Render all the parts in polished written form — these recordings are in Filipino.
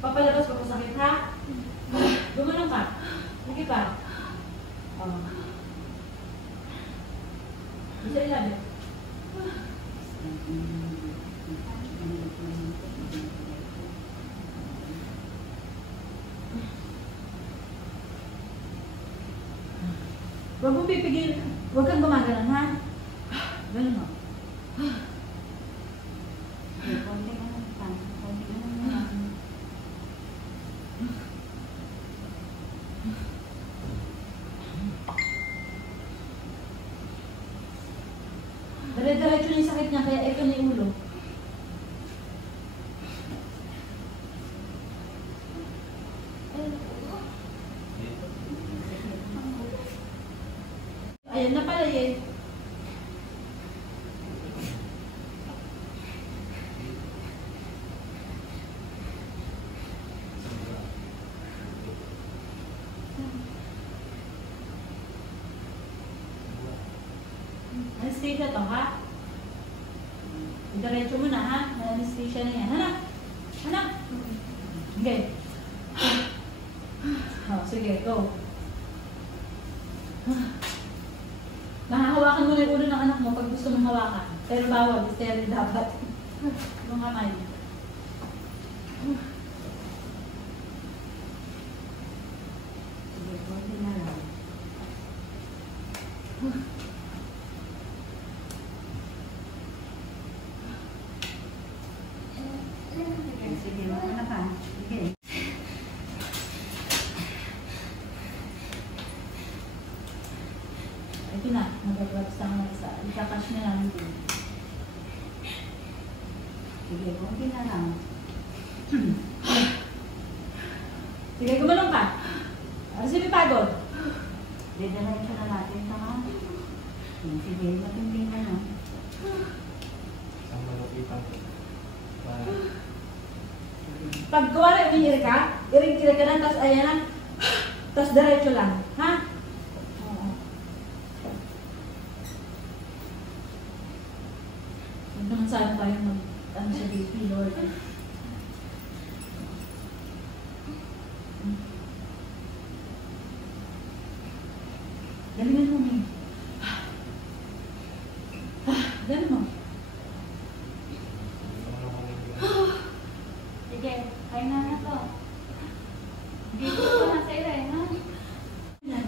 Papalabas pa masakit, ha? Gumanong ka. Sige pa. Isa ilalim. Huwag mong pipigil. Huwag kang gumagalan, ha? Ganun mo. Konti ka lang. Konti ka lang. Dire-diretso na yung sakit niya, kaya ito na yung ulo. Ayan na pala eh. Anesthesia to, ha? Diretso mo na, ha? Anesthesia na yan. Hanap! Hanap! Okay. Oh, sige, go. Mahahawakan mo na yung ulo ng anak mo pag gusto mong hawakan. Pero bawal, sterile dapat. Yung kamay. Sige, konti na lang. Sige, wala na pa. Sige. Ito na, nag-gloves lang na isa. Ika-cash na lang ito. Sige, konti na lang. Sige, gumanong ka. Sige, pagod. Didiretso na natin ito, ha? Sige, matindi na lang. Isang malupitan ko. Pag kuwari, umiiri ka, iring-kira ka na, tapos ayan na, tapos diretso lang, ha? Oo. Huwag naman sana tayo mag-ano sa BP, Lord. Galingan mo, May. Galingan mo. Sige, kaya na to. Dito ko na sa ire, ha? Yan.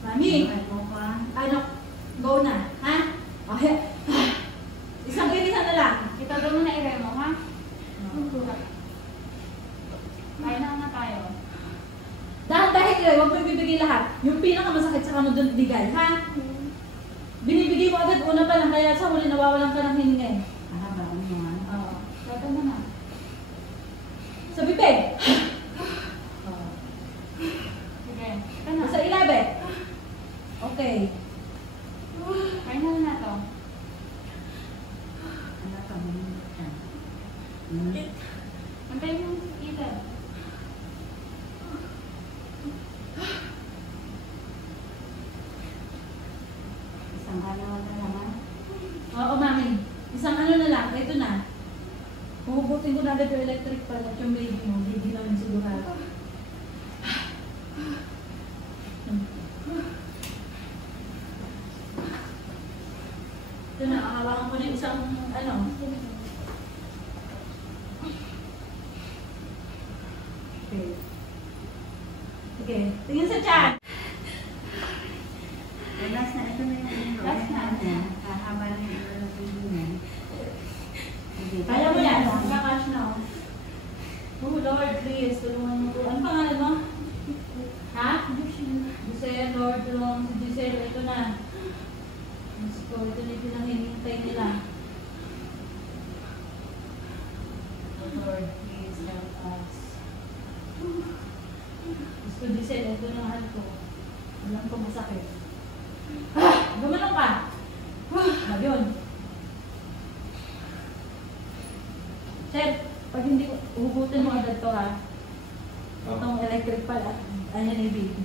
Mami, ano, go na, ha? Okay. Isang irisan na lang. Ito doon mo na ire mo, ha? Kaya na tayo. Dahil huwag mo ibibigay lahat. Yung pinakamasakit sa kamo doon bigay, ha? Binibigay mo agad una pa lang, kaya sa huli nawawalan ka ng hininga eh. Ba? Ano naman? Oo. Kaya mo na. Sa bibig. Sige. Ito na. Sa ilabe. Okay. Kaya na to. Ano ka, Antayin mo yung ilaw. Isang ano na lang. Oo, mami. Isang ano na lang. Ito na. Huhugutin ko na agad yung electric pan at yung baby mo. Baby namin sigurado. Ito na. Hawakan ko na yung isang ano. Okay. Sige. Tingin sa chan. Last na, ito na yung Last na. Haba na yung video niya. Kaya mo yan. Kakash na. Oh Lord, please. Tulungan mo ko. Ano pangalan mo? Ha? Giselle, Lord. Tulungan mo si Giselle. Ito na. Ito na yung pinanghihintay nila. Lord, please help us. Gusto Giselle, ito na mahal ko. Alam ko masakit. Gumanong ka. Yun. Sir, pag hindi ko, hugutin mo agad to ha. Itong electric pala. Ayan yung baby.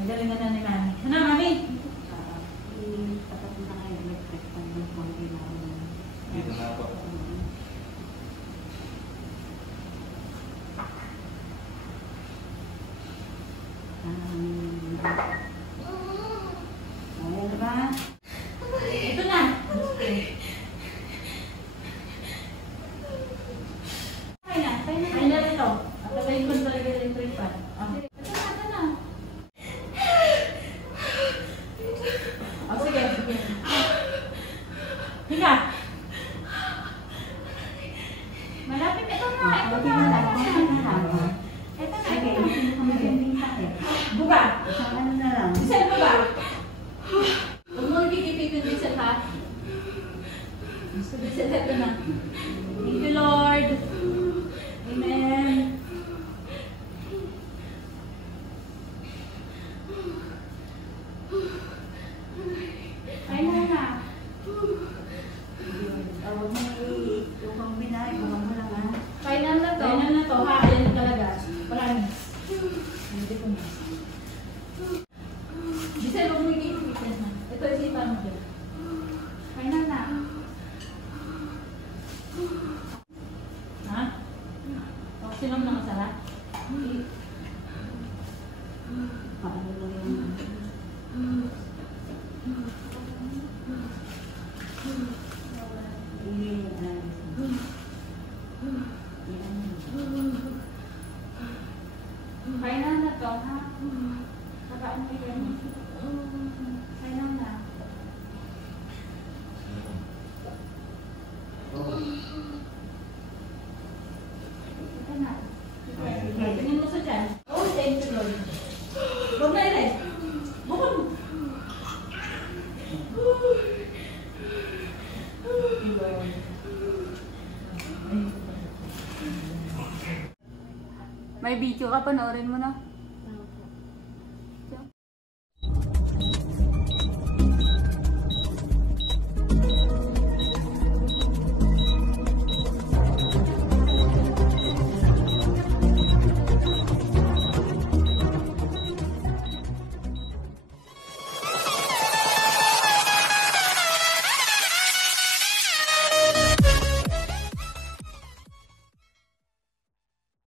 Magaling na ni Mami. Ano, Mami? Tapat na kayo electric pag konti na ako. Dito na po. Ayan ba? Ito na. Ay na ito. At tabayin ko talaga yung electric fan. Ito na. Oh, sige, sige. Hinga. Malapit ito na. Ito Buti na. na lang. Buti na lang. Ito na. Sige, Ito na. hindi ko magandang sakit. Buga. Isang ano na lang. Giselle, buga. Huwag mo nagigipitin, Giselle, ha? Gusto Giselle, ito na. Thank you, Lord. Amen. Final na. Huwag mo i-tukang binay. Huwag mo lang ha. Final na to. Kaya na to, ha? Ayan na talaga. Promise. Hindi ko na. Giselle, huwag mo nagigipitin, ha? Ito, isipan mo dyan. Final na. Ha? O, sinong nakasara? Paano mo yung... Final na to, ha? Tagaan mo yan. Final na. Ito na. Tingin mo sa dyan. Oh, thank you, Lord. Huwag na ilay. Bukod mo. May video ka, panoorin mo na.